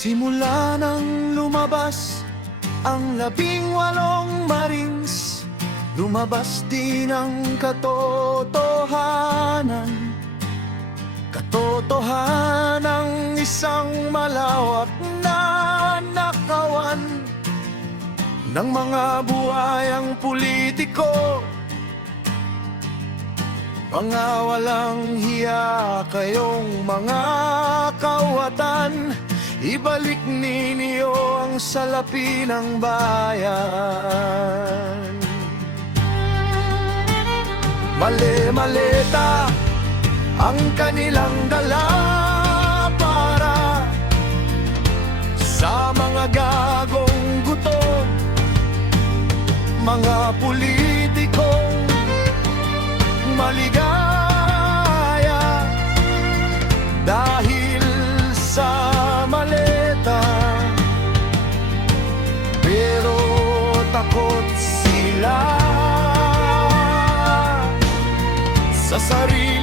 Simula nang lumabas ang 18 Marines, lumabas din ang katotohanan. Katotohanan ng isang malawak na nakawan ng mga buhayang politiko. Mga walang hiya kayong mga kawatan, ibalik ninyo ang salapi ng bayan. Mali-maleta ang kanilang dala para sa mga gagong gutom, mga politikong maligaya dahil sa maleta, pero takot sila sa sarili